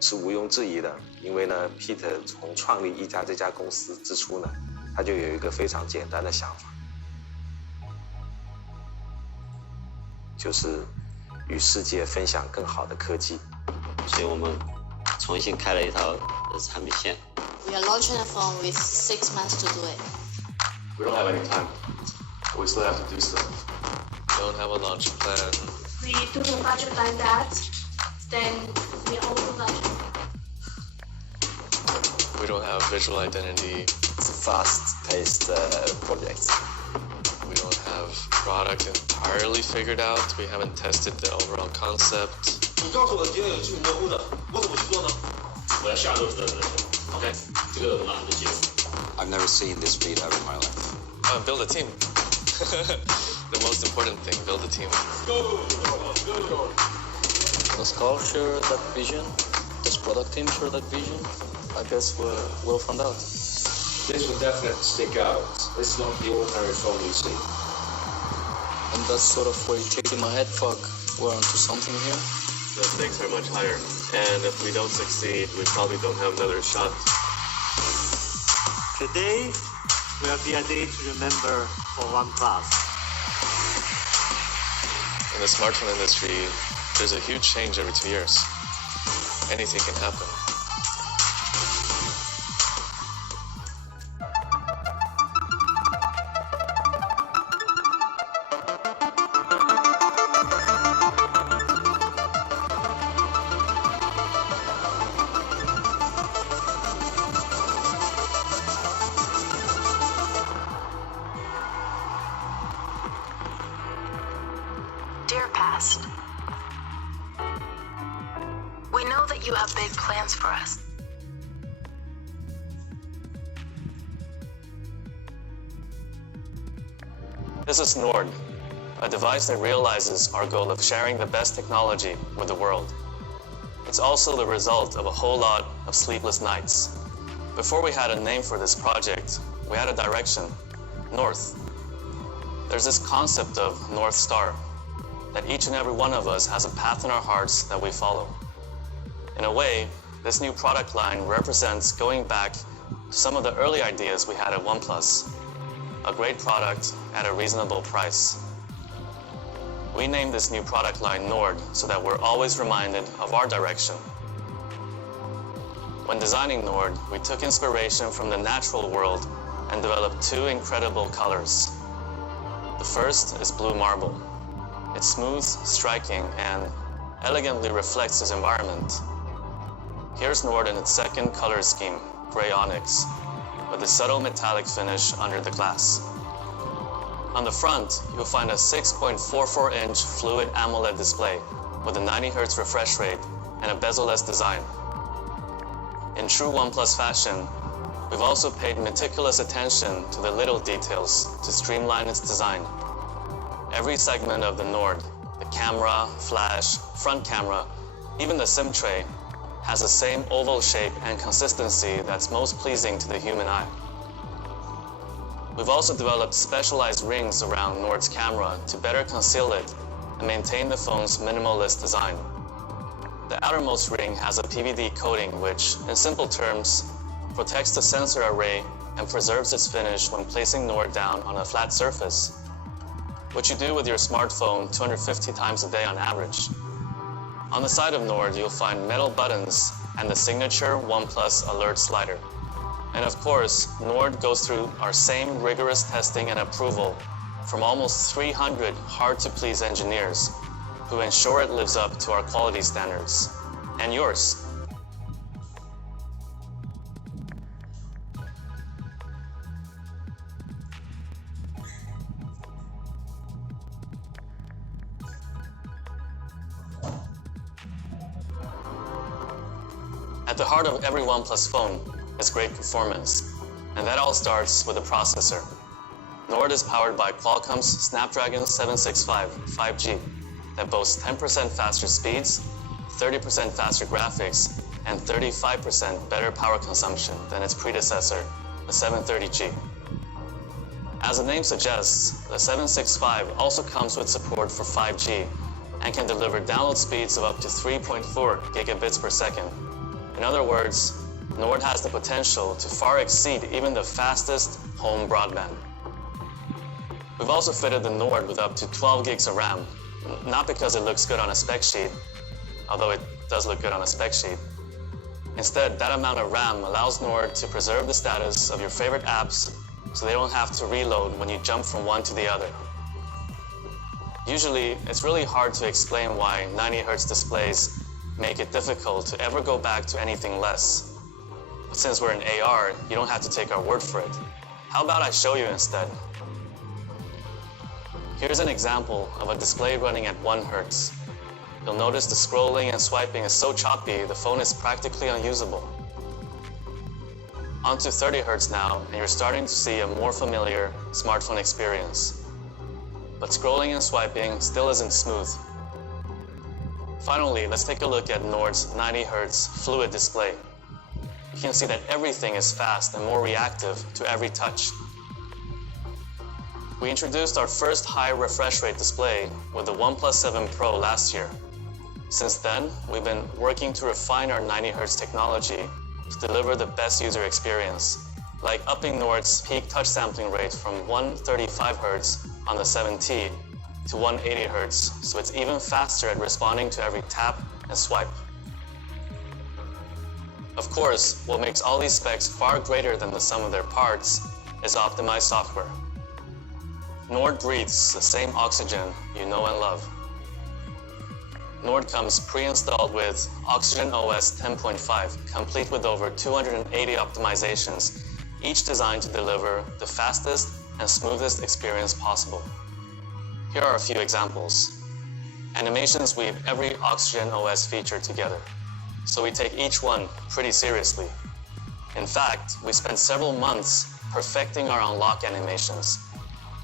是毋庸置疑的，因为呢 ，Pete 从创立一加这家公司之初呢，他就有一个非常简单的想法，就是与世界分享更好的科技。所以我们重新开了一套产品线。We are launching a phone with 6 months to do it. We don't have any time. We still have to do stuff. We don't have a launch plan. We do the budget like that, then we over budget. We don't have visual identity. It's a fast-paced project. We don't have product entirely figured out. We haven't tested the overall concept. 你告诉我今天有具体模糊的，我怎么去做呢？我要下周知道这个。OK， 这个马上就结束。I've never seen this speed ever in my life. Build a team. The most important thing, build a team. Go! Go! Does Carl share that vision? Does product team share that vision? I guess we'll find out. This will definitely stick out. It's not the ordinary phone you see. And that's sort of where you're shaking my head, fuck, we're onto something here. The stakes are much higher. And if we don't succeed, we probably don't have another shot. Today, we have the day to remember for Oneplus. In the smartphone industry, there's a huge change every 2 years. Anything can happen. Dear past, we know that you have big plans for us. This is Nord, a device that realizes our goal of sharing the best technology with the world. It's also the result of a whole lot of sleepless nights. Before we had a name for this project, we had a direction, north. There's this concept of North Star, that each and every one of us has a path in our hearts that we follow. In a way, this new product line represents going back to some of the early ideas we had at Oneplus. A great product at a reasonable price. We named this new product line Nord so that we're always reminded of our direction. When designing Nord, we took inspiration from the natural world and developed 2 incredible colors. The first is blue marble. It's smooth, striking, and elegantly reflects its environment. Here's Nord in its second color scheme, gray onyx, with a subtle metallic finish under the glass. On the front, you'll find a 6.44-inch fluid AMOLED display with a 90 Hz refresh rate and a bezel-less design. In true OnePlus fashion, we've also paid meticulous attention to the little details to streamline its design. Every segment of the Nord, the camera, flash, front camera, even the SIM tray, has the same oval shape and consistency that's most pleasing to the human eye. We've also developed specialized rings around Nord's camera to better conceal it and maintain the phone's minimalist design. The outermost ring has a PVD coating which, in simple terms, protects the sensor array and preserves its finish when placing Nord down on a flat surface, which you do with your smartphone 250 times a day on average. On the side of Nord, you'll find metal buttons and the signature OnePlus alert slider. And of course, Nord goes through our same rigorous testing and approval from almost 300 hard-to-please engineers who ensure it lives up to our quality standards. And yours. At the heart of every OnePlus phone is great performance, and that all starts with a processor. Nord is powered by Qualcomm's Snapdragon 765 5G that boasts 10% faster speeds, 30% faster graphics, and 35% better power consumption than its predecessor, the 730G. As the name suggests, the 765 also comes with support for 5G and can deliver download speeds of up to 3.4 gigabits per second, In other words, Nord has the potential to far exceed even the fastest home broadband. We've also fitted the Nord with up to 12 gigs of RAM, not because it looks good on a spec sheet, although it does look good on a spec sheet. Instead, that amount of RAM allows Nord to preserve the status of your favorite apps so they don't have to reload when you jump from one to the other. Usually, it's really hard to explain why 90 Hz displays make it difficult to ever go back to anything less. But since we're in AR, you don't have to take our word for it. How about I show you instead? Here's an example of a display running at 1 Hz. You'll notice the scrolling and swiping is so choppy, the phone is practically unusable. Onto 30 Hz now, and you're starting to see a more familiar smartphone experience. But scrolling and swiping still isn't smooth. Finally, let's take a look at Nord's 90 Hz fluid display. You can see that everything is fast and more reactive to every touch. We introduced our first high refresh rate display with the Oneplus 7 Pro last year. Since then, we've been working to refine our 90 Hz technology to deliver the best user experience, like upping Nord's peak touch sampling rate from 135 Hz on the 7T to 180 Hz, so it's even faster at responding to every tap and swipe. Of course, what makes all these specs far greater than the sum of their parts is optimized software. Nord breathes the same oxygen you know and love. Nord comes pre-installed with Oxygen OS 10.5, complete with over 280 optimizations, each designed to deliver the fastest and smoothest experience possible. Here are a few examples. Animations weave every Oxygen OS feature together, so we take each one pretty seriously. In fact, we spent several months perfecting our unlock animations,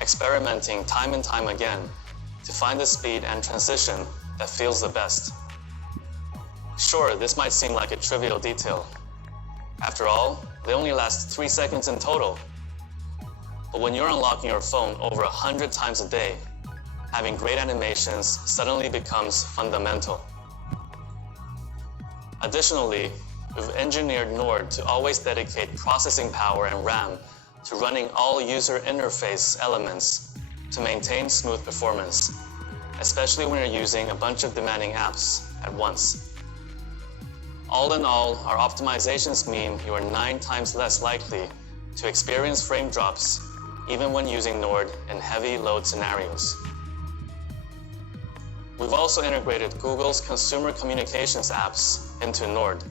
experimenting time and time again to find the speed and transition that feels the best. Sure, this might seem like a trivial detail. After all, they only last 3 seconds in total. But when you're unlocking your phone over 100 times a day, having great animations suddenly becomes fundamental. Additionally, we've engineered Nord to always dedicate processing power and RAM to running all user interface elements to maintain smooth performance, especially when you're using a bunch of demanding apps at once. All in all, our optimizations mean you are 9 times less likely to experience frame drops even when using Nord in heavy load scenarios. We've also integrated Google's consumer communications apps into Nord.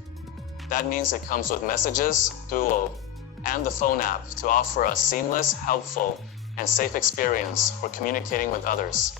That means it comes with Messages, Duo, and the phone app to offer a seamless, helpful, and safe experience for communicating with others.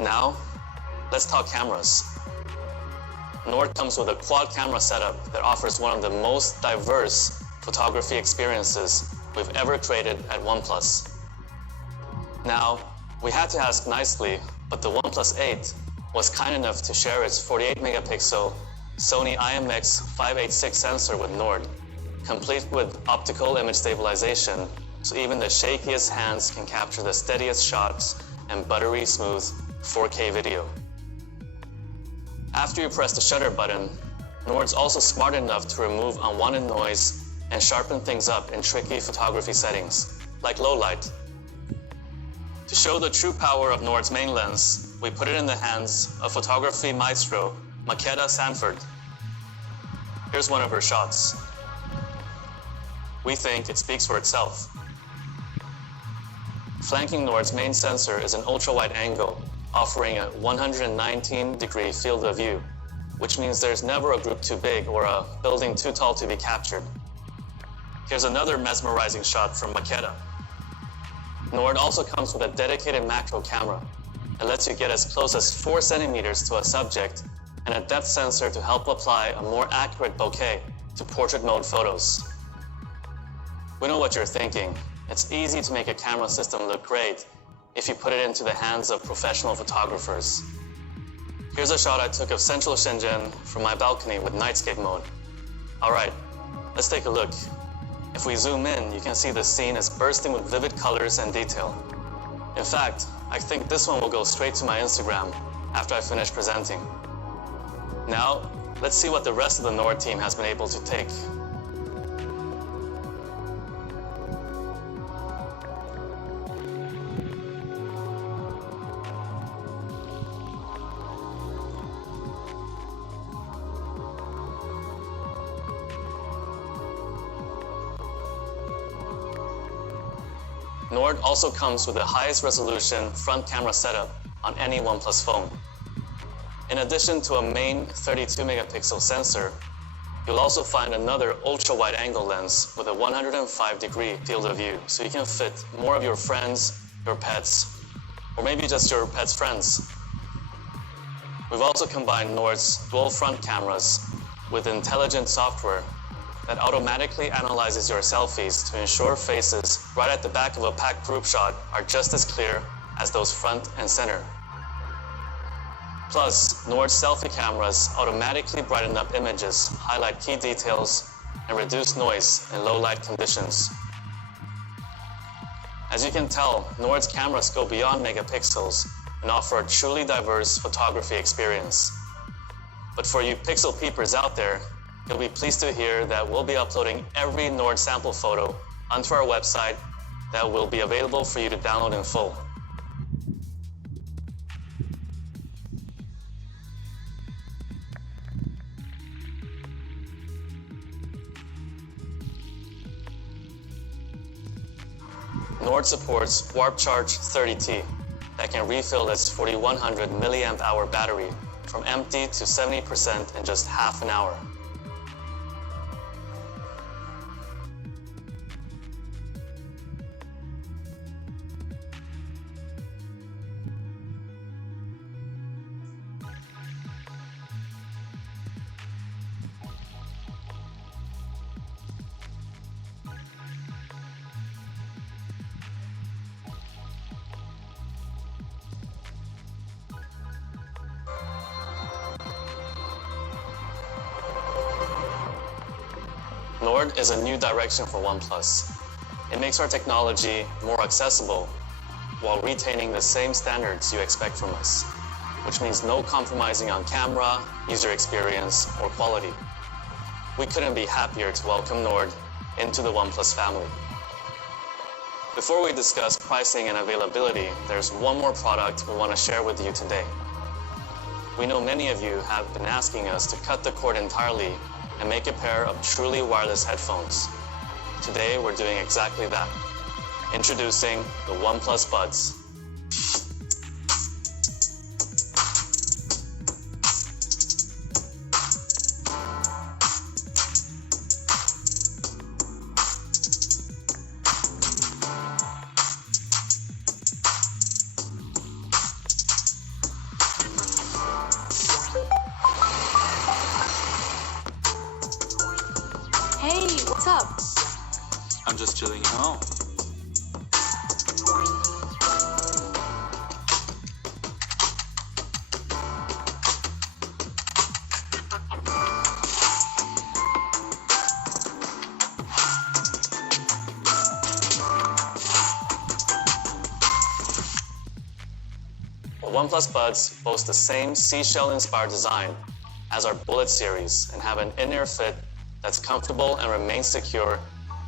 Now, let's talk cameras. Nord comes with a quad camera setup that offers one of the most diverse photography experiences we've ever created at OnePlus. Now, we had to ask nicely, but the OnePlus 8 was kind enough to share its 48 megapixel Sony IMX586 sensor with Nord, complete with optical image stabilization, so even the shakiest hands can capture the steadiest shots and buttery smooth 4K video. After you press the shutter button, Nord's also smart enough to remove unwanted noise and sharpen things up in tricky photography settings, like low light. To show the true power of Nord's main lens, we put it in the hands of photography maestro Makeda Sanford. Here's one of her shots. We think it speaks for itself. Flanking Nord's main sensor is an ultra-wide angle, offering a 119-degree field of view, which means there's never a group too big or a building too tall to be captured. Here's another mesmerizing shot from Makeda. Nord also comes with a dedicated macro camera. It lets you get as close as 4 centimeters to a subject and a depth sensor to help apply a more accurate bokeh to portrait mode photos. We know what you're thinking. It's easy to make a camera system look great if you put it into the hands of professional photographers. Here's a shot I took of central Shenzhen from my balcony with nightscape mode. All right, let's take a look. If we zoom in, you can see the scene is bursting with vivid colors and detail. In fact, I think this one will go straight to my Instagram after I finish presenting. Now, let's see what the rest of the Nord team has been able to take. Nord also comes with the highest resolution front camera setup on any OnePlus phone. In addition to a main 32 megapixel sensor, you'll also find another ultra-wide angle lens with a 105-degree field of view, so you can fit more of your friends, your pets, or maybe just your pet's friends. We've also combined Nord's dual front cameras with intelligent software that automatically analyzes your selfies to ensure faces right at the back of a packed group shot are just as clear as those front and center. Plus, Nord's selfie cameras automatically brighten up images, highlight key details, and reduce noise in low light conditions. As you can tell, Nord's cameras go beyond megapixels and offer a truly diverse photography experience. But for you pixel peepers out there, you'll be pleased to hear that we'll be uploading every Nord sample photo onto our website that will be available for you to download in full. Nord supports Warp Charge 30T that can refill its 4100 milliamp hour battery from empty to 70% in just half an hour. Nord is a new direction for OnePlus. It makes our technology more accessible while retaining the same standards you expect from us, which means no compromising on camera, user experience, or quality. We couldn't be happier to welcome Nord into the OnePlus family. Before we discuss pricing and availability, there's one more product we want to share with you today. We know many of you have been asking us to cut the cord entirely and make a pair of truly wireless headphones. Today, we're doing exactly that. Introducing the OnePlus Buds. Hey, what's up? I'm just chilling at home. The OnePlus Buds boast the same seashell-inspired design as our Bullet series and have an in-ear fit that's comfortable and remains secure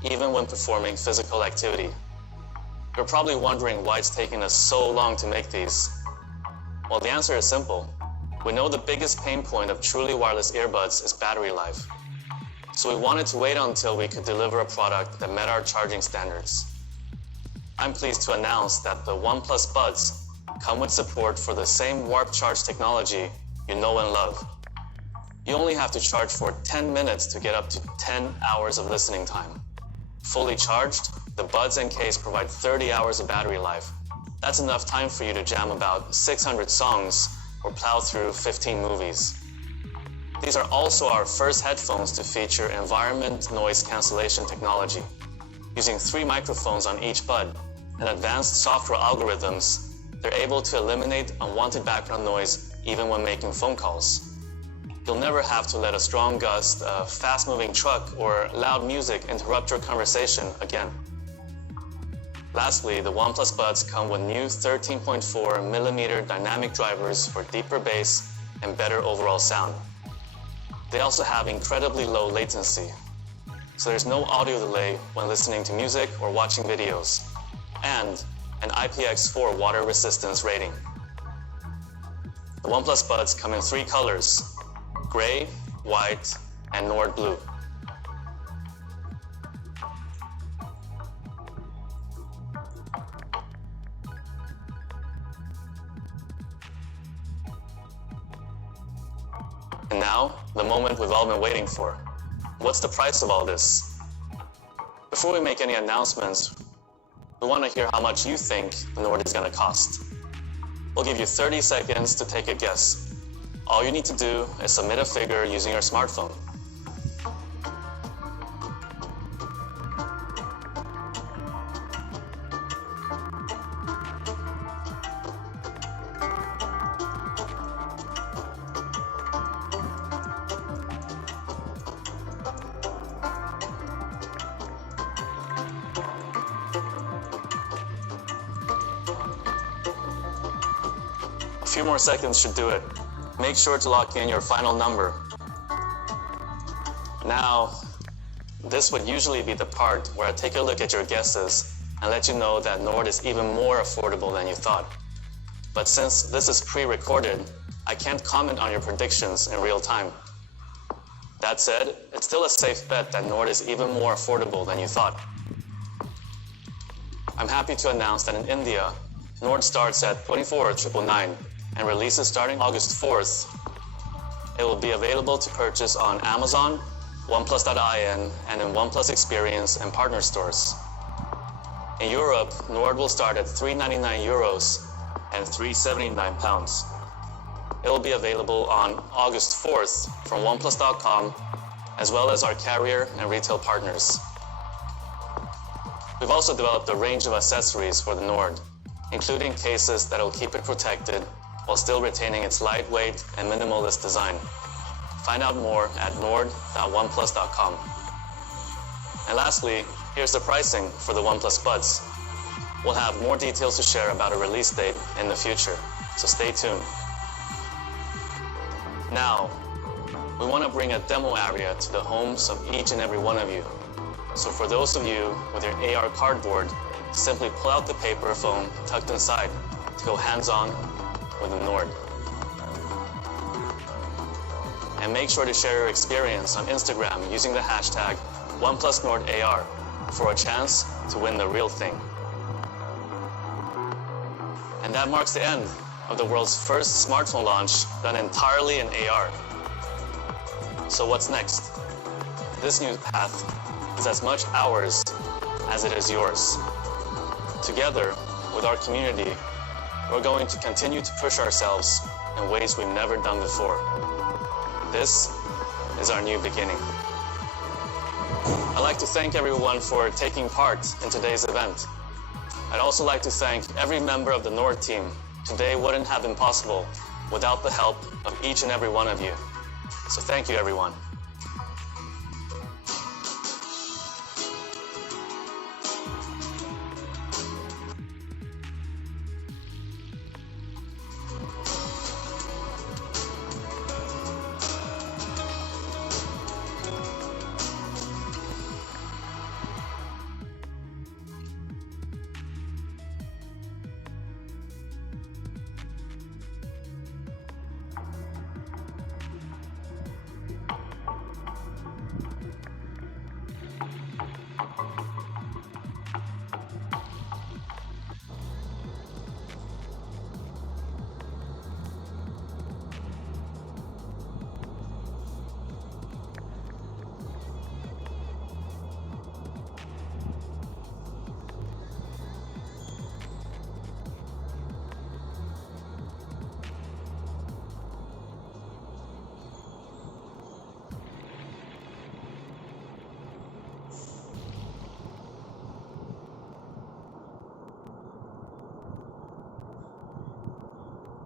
even when performing physical activity. You're probably wondering why it's taking us so long to make these. Well, the answer is simple. We know the biggest pain point of truly wireless earbuds is battery life. So we wanted to wait until we could deliver a product that met our charging standards. I'm pleased to announce that the Oneplus Buds come with support for the same warp charge technology you know and love. You only have to charge for 10 minutes to get up to 10 hours of listening time. Fully charged, the Buds and case provide 30 hours of battery life. That's enough time for you to jam about 600 songs or plow through 15 movies. These are also our first headphones to feature environment noise cancellation technology. Using 3 microphones on each bud and advanced software algorithms, they're able to eliminate unwanted background noise even when making phone calls. You'll never have to let a strong gust, a fast-moving truck, or loud music interrupt your conversation again. Lastly, the Oneplus Buds come with new 13.4mm dynamic drivers for deeper bass and better overall sound. They also have incredibly low latency, so there's no audio delay when listening to music or watching videos, and an IPX4 water resistance rating. The Oneplus Buds come in 3 colors: gray, white, and Nord blue. And now, the moment we've all been waiting for. What's the price of all this? Before we make any announcements, we want to hear how much you think the Nord is going to cost. We'll give you 30 seconds to take a guess. All you need to do is submit a figure using your smartphone. A few more seconds should do it. Make sure to lock in your final number. Now, this would usually be the part where I take a look at your guesses and let you know that Nord is even more affordable than you thought. But since this is pre-recorded, I can't comment on your predictions in real time. That said, it's still a safe bet that Nord is even more affordable than you thought. I'm happy to announce that in India, Nord starts at 24,999 and releases starting August 4th. It will be available to purchase on Amazon, Oneplus.in, and in Oneplus Experience and partner stores. In Europe, Nord will start at €399 and £379. It will be available on August 4th from Oneplus.com, as well as our carrier and retail partners. We've also developed a range of accessories for the Nord, including cases that will keep it protected while still retaining its lightweight and minimalist design. Find out more at nord.oneplus.com. And lastly, here's the pricing for the Oneplus Buds. We'll have more details to share about a release date in the future, so stay tuned. Now, we want to bring a demo area to the homes of each and every one of you. So for those of you with your AR cardboard, simply pull out the paper phone tucked inside to go hands-on with the Nord. And make sure to share your experience on Instagram using the hashtag OnePlusNordAR for a chance to win the real thing. And that marks the end of the world's first smartphone launch done entirely in AR. So what's next? This new path is as much ours as it is yours. Together, with our community, we're going to continue to push ourselves in ways we've never done before. This is our new beginning. I'd like to thank everyone for taking part in today's event. I'd also like to thank every member of the Nord team. Today wouldn't have been possible without the help of each and every one of you. So thank you, everyone.